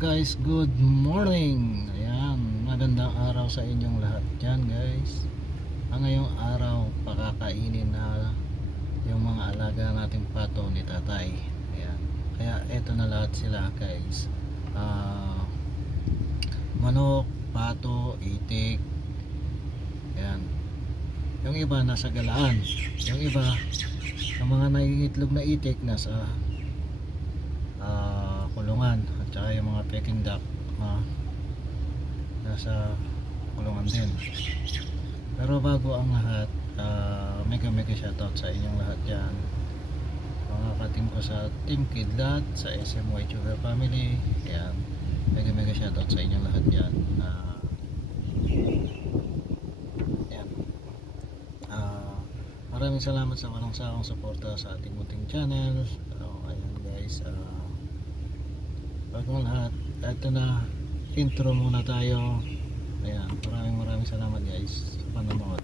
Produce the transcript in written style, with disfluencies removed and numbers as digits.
guys, good morning. Ayan, magandang araw sa inyong lahat dyan guys. Ang ngayong araw, pakakainin na yung mga alaga nating pato ni tatay. Ayan, kaya eto na lahat sila guys. Manok, pato, itik. Ayan, yung iba nasa galaan. Yung iba, yung mga nangingitlog na itik nasa kulungan, at saka yung mga peking duck nasa kulungan din. Pero bago ang lahat, mega shoutout sa inyong lahat dyan, mga katim ko sa Team Kidlat, sa SMY Sugar Family. Ayan, mega shoutout sa inyong lahat dyan. Ayan, maraming salamat sa walang sawang suporta sa ating munting channel. Ayan guys, bago lahat, ito na, intro muna tayo. Ayan, maraming salamat guys sa panonood.